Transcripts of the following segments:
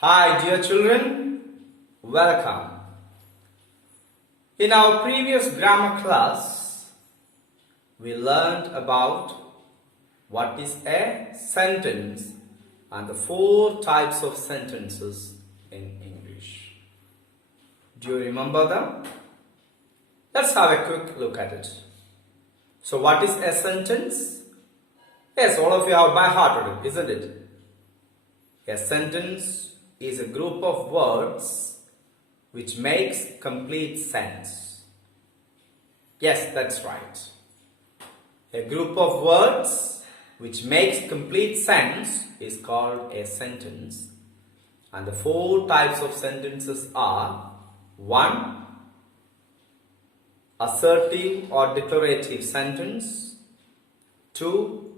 Hi dear children, welcome. In our previous grammar class, we learned about what is a sentence and the four types of sentences in English. Do you remember them? Let's have a quick look at it. So what is a sentence? Yes, all of you have by heart it, isn't it? A sentence is a group of words which makes complete sense. Yes, that's right. A group of words which makes complete sense is called a sentence. And the four types of sentences are 1. Assertive or declarative sentence. 2.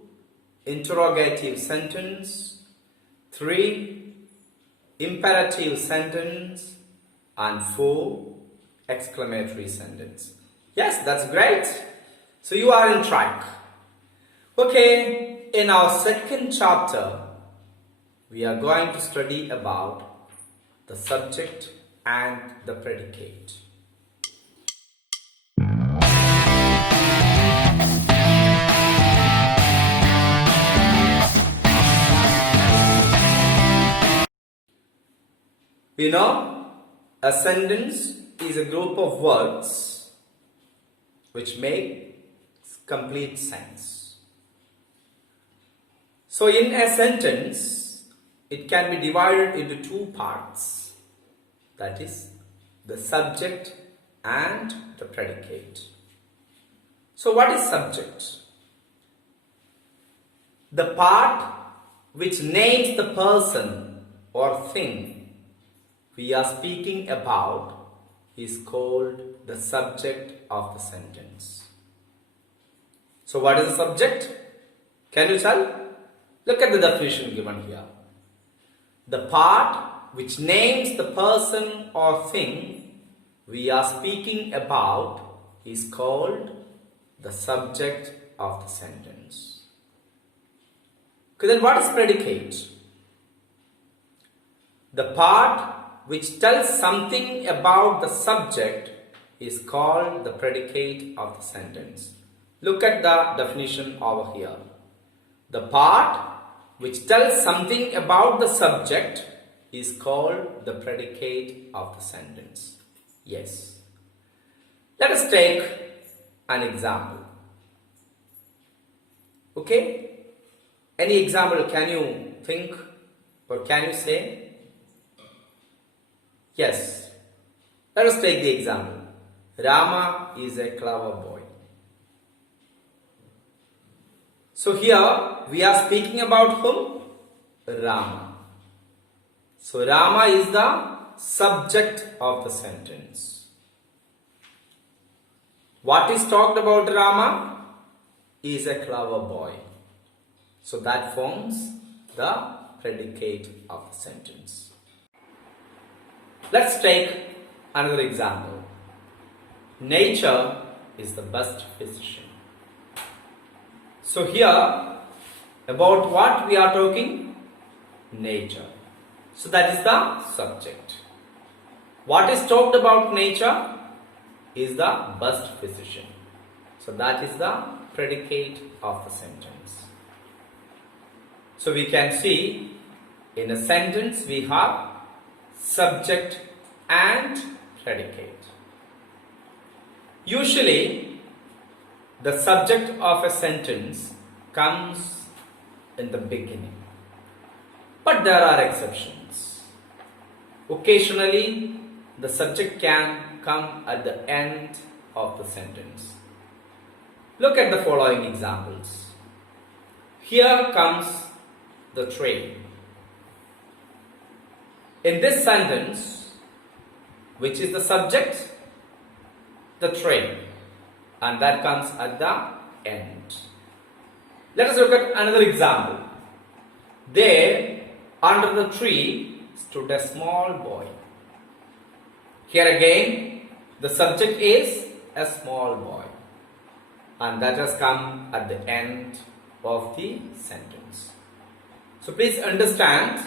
Interrogative sentence. 3. Imperative sentence. And 4. Exclamatory sentence. Yes, that's great. So you are in track. Okay, in our second chapter, we are going to study about the subject and the predicate. You know, a sentence is a group of words which make complete sense. So in a sentence, it can be divided into two parts. That is, the subject and the predicate. So what is subject? The part which names the person or thing we are speaking about is called the subject of the sentence. So what is the subject? Can you tell? Look at the definition given here. The part which names the person or thing we are speaking about is called the subject of the sentence. Okay, then what is predicate? The part which tells something about the subject is called the predicate of the sentence. Look at the definition over here. The part which tells something about the subject is called the predicate of the sentence. Yes. Let us take an example. Okay? Any example can you think or can you say? Yes. Let us take the example. Rama is a clever boy. So here we are speaking about whom? Rama. So Rama is the subject of the sentence. What is talked about Rama? Is a clever boy. So that forms the predicate of the sentence. Let's take another example. Nature is the best physician. So here, about what we are talking? Nature. So that is the subject. What is talked about nature is the best physician. So that is the predicate of the sentence. So we can see in a sentence we have subject and predicate. Usually, the subject of a sentence comes in the beginning. But there are exceptions. Occasionally, the subject can come at the end of the sentence. Look at the following examples. Here comes the train. In this sentence, which is the subject? The train. And that comes at the end. Let us look at another example. There, under the tree, stood a small boy. Here again, the subject is a small boy. And that has come at the end of the sentence. So please understand,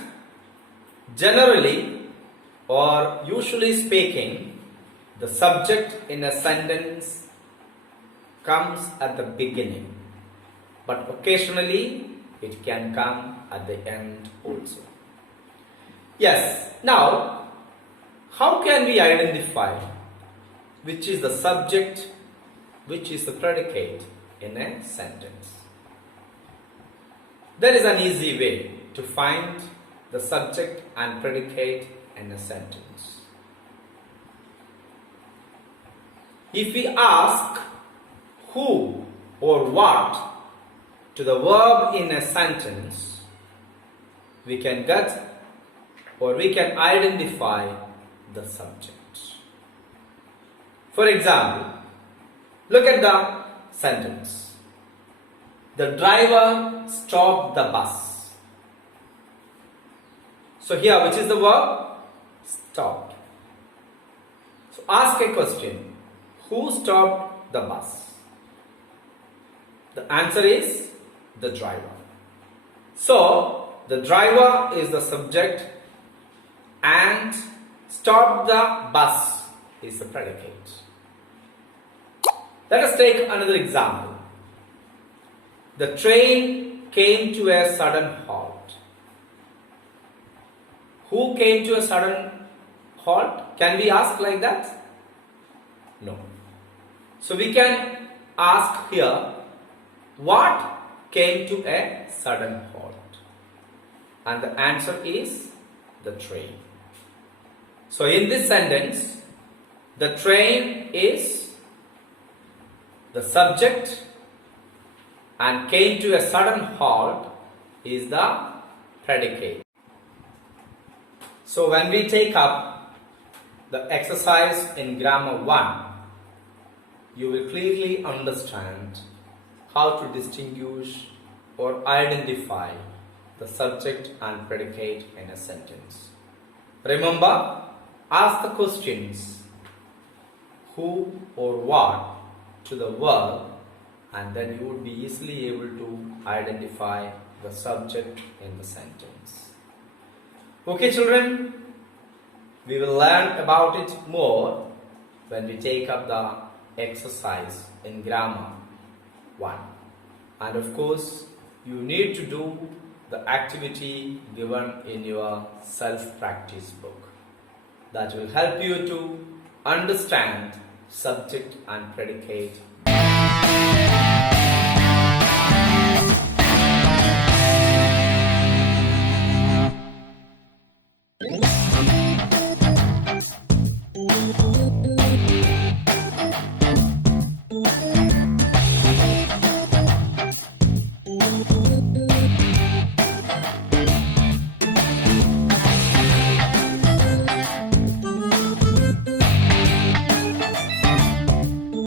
Generally or usually speaking, the subject in a sentence comes at the beginning, but occasionally it can come at the end also. Yes, now how can we identify which is the subject, which is the predicate in a sentence? There is an easy way to find the subject and predicate in a sentence. If we ask who or what to the verb in a sentence, we can get or we can identify the subject. For example, look at the sentence. The driver stopped the bus. So here, which is the verb? Stopped. So ask a question. Who stopped the bus? The answer is the driver. So the driver is the subject and stopped the bus is the predicate. Let us take another example. The train came to a sudden halt. Who came to a sudden halt? Can we ask like that? No. So we can ask here, what came to a sudden halt? And the answer is the train. So in this sentence, the train is the subject and came to a sudden halt is the predicate. So when we take up the exercise in grammar 1, you will clearly understand how to distinguish or identify the subject and predicate in a sentence. Remember, ask the questions who or what to the verb, and then you would be easily able to identify the subject in the sentence. Okay, children, we will learn about it more when we take up the exercise in grammar 1. And of course, you need to do the activity given in your self-practice book. That will help you to understand subject and predicate